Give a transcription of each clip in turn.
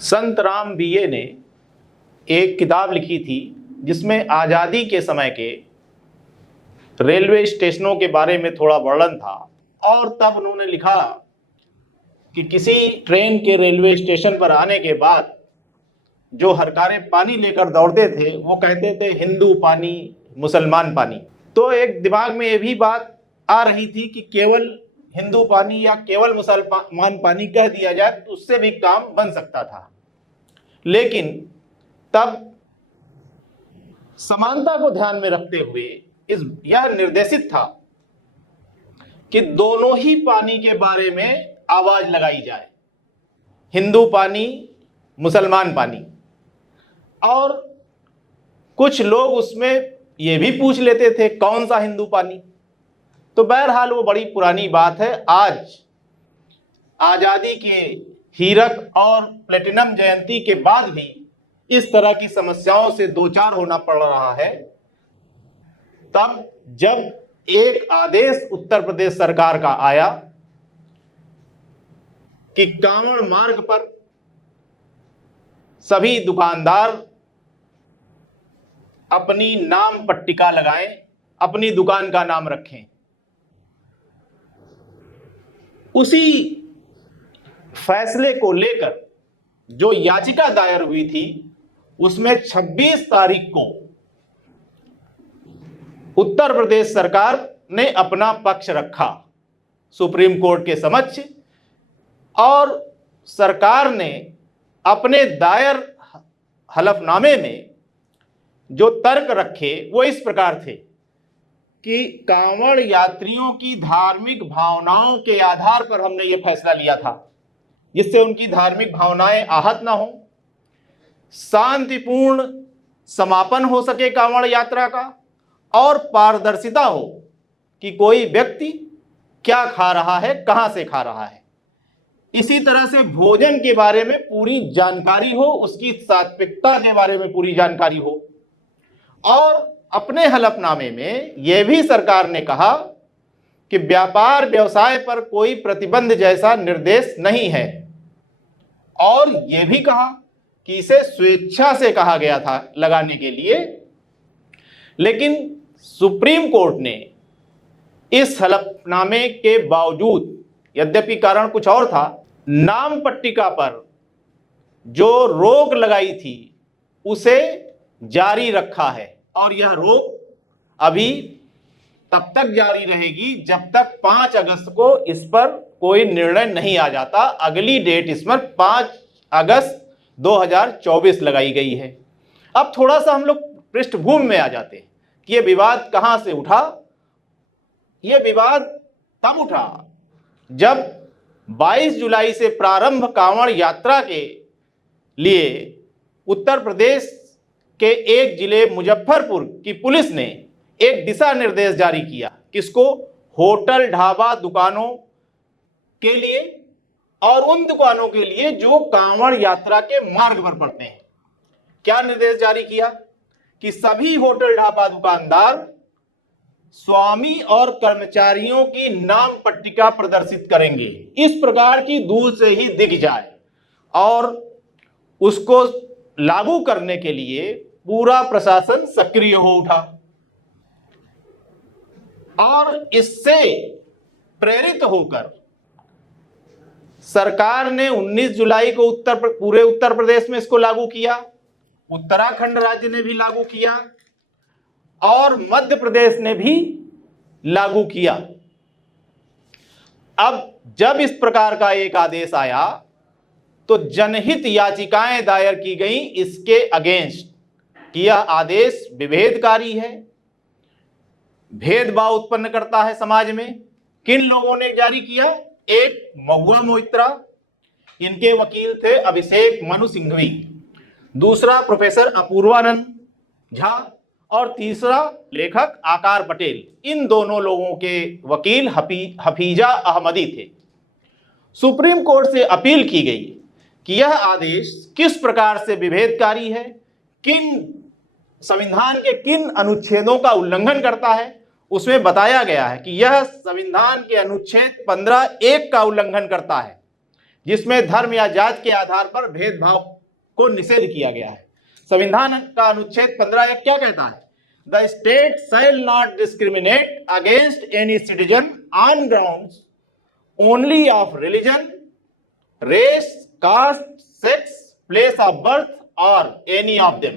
संत Ram BA ने एक किताब लिखी थी जिसमें आज़ादी के समय के रेलवे स्टेशनों के बारे में थोड़ा वर्णन था। और तब उन्होंने लिखा कि किसी ट्रेन के रेलवे स्टेशन पर आने के बाद जो हरकारे पानी लेकर दौड़ते थे वो कहते थे हिंदू पानी मुसलमान पानी। तो एक दिमाग में ये भी बात आ रही थी कि केवल हिंदू पानी या केवल मुसलमान पानी कह दिया जाए तो उससे भी काम बन सकता था, लेकिन तब समानता को ध्यान में रखते हुए यह निर्देशित था कि दोनों ही पानी के बारे में आवाज लगाई जाए, हिंदू पानी मुसलमान पानी। और कुछ लोग उसमें यह भी पूछ लेते थे कौन सा हिंदू पानी। तो बहरहाल वो बड़ी पुरानी बात है। आज आजादी के हीरक और प्लेटिनम जयंती के बाद भी इस तरह की समस्याओं से दो चार होना पड़ रहा है। तब जब एक आदेश उत्तर प्रदेश सरकार का आया कि कांवड़ मार्ग पर सभी दुकानदार अपनी नाम पट्टिका लगाएं, अपनी दुकान का नाम रखें। उसी फैसले को लेकर जो याचिका दायर हुई थी उसमें 26 तारीख को उत्तर प्रदेश सरकार ने अपना पक्ष रखा सुप्रीम कोर्ट के समक्ष, और सरकार ने अपने दायर हलफनामे में जो तर्क रखे वो इस प्रकार थे कि कांवड़ यात्रियों की धार्मिक भावनाओं के आधार पर हमने ये फैसला लिया था जिससे उनकी धार्मिक भावनाएं आहत ना हो, शांतिपूर्ण समापन हो सके कांवड़ यात्रा का, और पारदर्शिता हो कि कोई व्यक्ति क्या खा रहा है, कहां से खा रहा है। इसी तरह से भोजन के बारे में पूरी जानकारी हो, उसकी सात्विकता के बारे में पूरी जानकारी हो। और अपने हलफनामे में यह भी सरकार ने कहा कि व्यापार व्यवसाय पर कोई प्रतिबंध जैसा निर्देश नहीं है, और यह भी कहा कि इसे स्वेच्छा से कहा गया था लगाने के लिए। लेकिन सुप्रीम कोर्ट ने इस हलफनामे के बावजूद, यद्यपि कारण कुछ और था, नाम पट्टिका पर जो रोक लगाई थी उसे जारी रखा है। और यह रोक अभी तब तक जारी रहेगी जब तक 5 अगस्त को इस पर कोई निर्णय नहीं आ जाता। अगली डेट इस पर 5 अगस्त 2024 लगाई गई है। अब थोड़ा सा हम लोग पृष्ठभूमि में आ जाते हैं कि यह विवाद कहां से उठा। यह विवाद तब उठा जब 22 जुलाई से प्रारंभ कांवड़ यात्रा के लिए उत्तर प्रदेश के एक जिले मुजफ्फरपुर की पुलिस ने एक दिशा निर्देश जारी किया। किसको? होटल ढाबा दुकानों के लिए और उन दुकानों के लिए जो कांवड़ यात्रा के मार्ग पर पड़ते हैं। क्या निर्देश जारी किया कि सभी होटल ढाबा दुकानदार स्वामी और कर्मचारियों की नाम पट्टिका प्रदर्शित करेंगे, इस प्रकार की दूर से ही दिख जाए। और उसको लागू करने के लिए पूरा प्रशासन सक्रिय हो उठा, और इससे प्रेरित होकर सरकार ने 19 जुलाई को पूरे उत्तर प्रदेश में इसको लागू किया। उत्तराखंड राज्य ने भी लागू किया और मध्य प्रदेश ने भी लागू किया। अब जब इस प्रकार का एक आदेश आया तो जनहित याचिकाएं दायर की गई इसके अगेंस्ट कि यह आदेश विभेदकारी है, भेदभाव उत्पन्न करता है समाज में। किन लोगों ने जारी किया? एक महुआ मोइत्रा, इनके वकील थे अभिषेक मनु सिंघवी, दूसरा प्रोफेसर अपूर्वानंद झा, और तीसरा लेखक आकार पटेल। इन दोनों लोगों के वकील हफीजा अहमदी थे। सुप्रीम कोर्ट से अपील की गई कि यह आदेश किस प्रकार से विभेदकारी है, किन संविधान के किन अनुच्छेदों का उल्लंघन करता है। उसमें बताया गया है कि यह संविधान के अनुच्छेद 15(1) का उल्लंघन करता है जिसमें धर्म या जाति के आधार पर भेदभाव को निषेध किया गया है। संविधान का अनुच्छेद 15 क्या कहता है? The state shall not discriminate against any citizen on grounds only of religion, race, caste, sex, place of birth or any of them,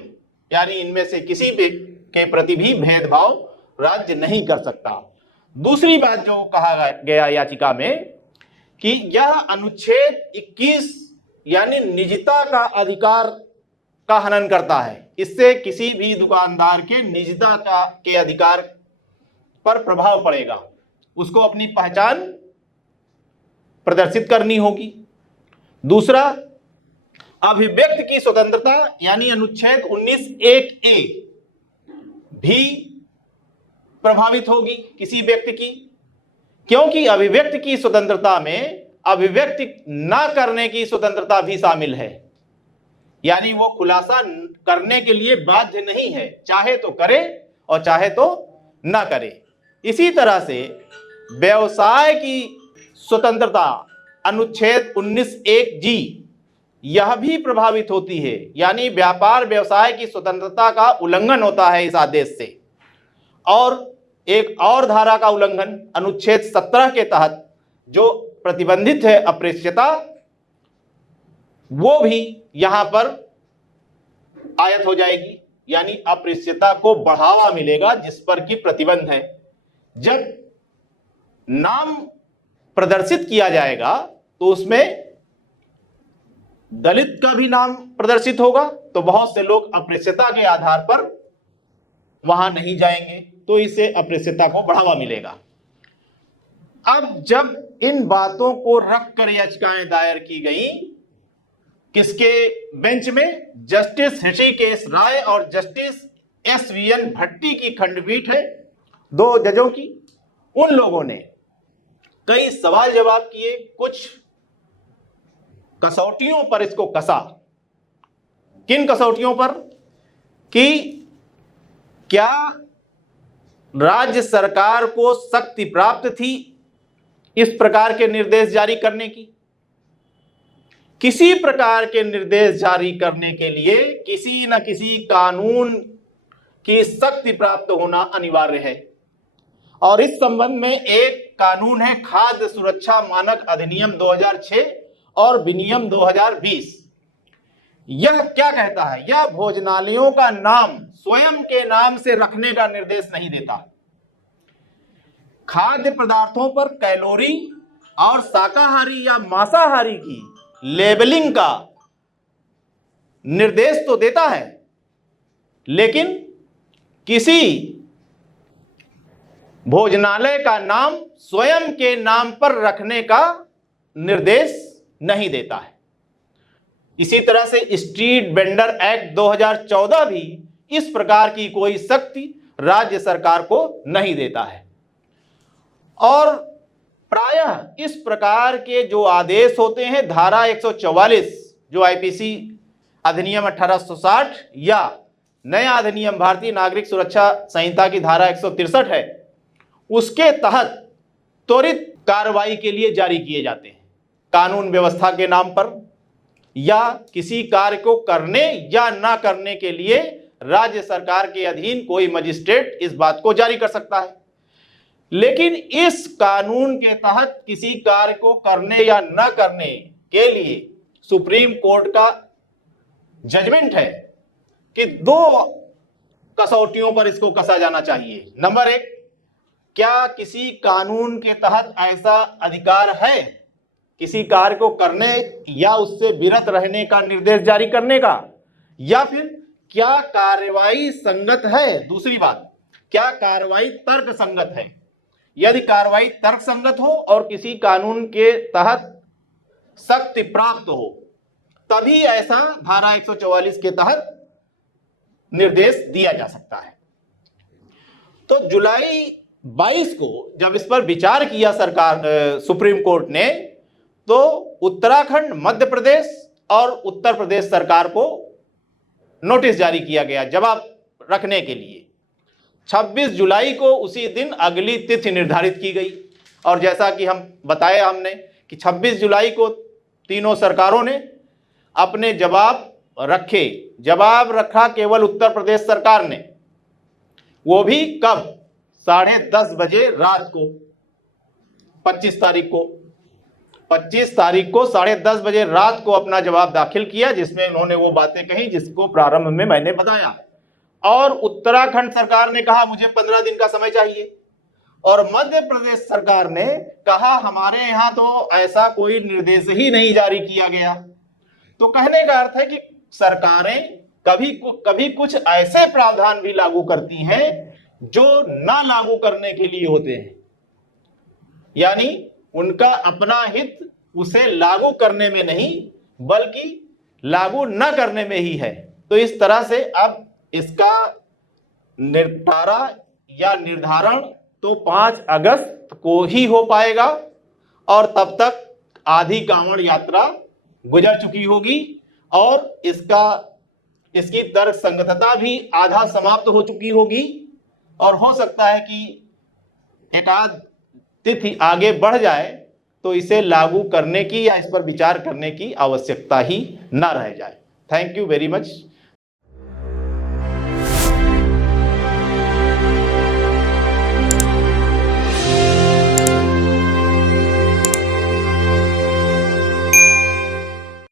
यानी इनमें से किसी भी के प्रति भी भेदभाव राज्य नहीं कर सकता। दूसरी बात जो कहा गया याचिका में कि यह अनुच्छेद 21 यानी निजता का अधिकार का हनन करता है। इससे किसी भी दुकानदार के निजता के अधिकार पर प्रभाव पड़ेगा, उसको अपनी पहचान प्रदर्शित करनी होगी। दूसरा, अभिव्यक्ति की स्वतंत्रता यानी अनुच्छेद 19(1)(a) भी प्रभावित होगी किसी व्यक्ति की, क्योंकि अभिव्यक्ति की स्वतंत्रता में अभिव्यक्ति ना करने की स्वतंत्रता भी शामिल है, यानी वो खुलासा करने के लिए बाध्य नहीं है, चाहे तो करे और चाहे तो ना करे। इसी तरह से व्यवसाय की स्वतंत्रता अनुच्छेद 19(1)(g) यह भी प्रभावित होती है, यानी व्यापार व्यवसाय की स्वतंत्रता का उल्लंघन होता है इस आदेश से। और एक और धारा का उल्लंघन अनुच्छेद 17 के तहत जो प्रतिबंधित है अप्रेष्यता, वो भी यहां पर आयत हो जाएगी, यानी अप्रेष्यता को बढ़ावा मिलेगा जिस पर कि प्रतिबंध है। जब नाम प्रदर्शित किया जाएगा तो उसमें दलित का भी नाम प्रदर्शित होगा, तो बहुत से लोग अप्रेष्यता के आधार पर वहां नहीं जाएंगे, तो इससे अप्रेष्यता को बढ़ावा मिलेगा। अब जब इन बातों को रखकर याचिकाएं दायर की गई, किसके बेंच में? जस्टिस ऋषिकेश राय और जस्टिस SVN भट्टी की खंडपीठ है, 2 जजों की। उन लोगों ने कई सवाल जवाब किए, कुछ कसौटियों पर इसको कसा। किन कसौटियों पर? कि क्या राज्य सरकार को शक्ति प्राप्त थी इस प्रकार के निर्देश जारी करने की? किसी प्रकार के निर्देश जारी करने के लिए किसी न किसी कानून की शक्ति प्राप्त होना अनिवार्य है, और इस संबंध में एक कानून है खाद्य सुरक्षा मानक अधिनियम 2006 और विनियम 2020। यह क्या कहता है? यह भोजनालयों का नाम स्वयं के नाम से रखने का निर्देश नहीं देता। खाद्य पदार्थों पर कैलोरी और शाकाहारी या मांसाहारी की लेबलिंग का निर्देश तो देता है, लेकिन किसी भोजनालय का नाम स्वयं के नाम पर रखने का निर्देश नहीं देता है। इसी तरह से स्ट्रीट वेंडर एक्ट 2014 भी इस प्रकार की कोई शक्ति राज्य सरकार को नहीं देता है। और प्रायः इस प्रकार के जो आदेश होते हैं, धारा 144 जो आईपीसी अधिनियम 1860 या नया अधिनियम भारतीय नागरिक सुरक्षा संहिता की धारा 163 है, उसके तहत त्वरित कार्रवाई के लिए जारी किए जाते हैं। कानून व्यवस्था के नाम पर या किसी कार्य को करने या ना करने के लिए राज्य सरकार के अधीन कोई मजिस्ट्रेट इस बात को जारी कर सकता है। लेकिन इस कानून के तहत किसी कार्य को करने या न करने के लिए सुप्रीम कोर्ट का जजमेंट है कि 2 कसौटियों पर इसको कसा जाना चाहिए। नंबर 1, क्या किसी कानून के तहत ऐसा अधिकार है किसी कार्य को करने या उससे विरत रहने का निर्देश जारी करने का, या फिर क्या कार्रवाई संगत है? दूसरी बात, क्या कार्रवाई तर्क संगत है? यदि कार्रवाई तर्क संगत हो और किसी कानून के तहत शक्ति प्राप्त हो, तभी ऐसा धारा 144 के तहत निर्देश दिया जा सकता है। तो जुलाई 22 को जब इस पर विचार किया सुप्रीम कोर्ट ने, तो उत्तराखंड, मध्य प्रदेश और उत्तर प्रदेश सरकार को नोटिस जारी किया गया जवाब रखने के लिए। 26 जुलाई को उसी दिन अगली तिथि निर्धारित की गई, और जैसा कि हम बताया हमने कि 26 जुलाई को तीनों सरकारों ने अपने जवाब रखे। जवाब रखा केवल उत्तर प्रदेश सरकार ने, वो भी कब? 10:30 बजे रात को, 25 तारीख को। 25 तारीख को 10:30 बजे रात को अपना जवाब दाखिल किया, जिसमें उन्होंने वो बातें कही जिसको प्रारंभ में मैंने बताया। और उत्तराखंड सरकार ने कहा मुझे 15 दिन का समय चाहिए, और मध्य प्रदेश सरकार ने कहा हमारे यहां तो ऐसा कोई निर्देश ही नहीं जारी किया गया। तो कहने का अर्थ है कि सरकारें कभी कुछ ऐसे प्रावधान भी लागू करती हैं जो ना लागू करने के लिए होते हैं, यानी उनका अपना हित उसे लागू करने में नहीं बल्कि लागू न करने में ही है। तो इस तरह से अब इसका निपटारा या निर्धारण तो 5 अगस्त को ही हो पाएगा, और तब तक आधी कांवड़ यात्रा गुजर चुकी होगी और इसकी तर्क संगतता भी आधा समाप्त हो चुकी होगी, और हो सकता है कि एकाध तिथि आगे बढ़ जाए तो इसे लागू करने की या इस पर विचार करने की आवश्यकता ही ना रह जाए। Thank you very much.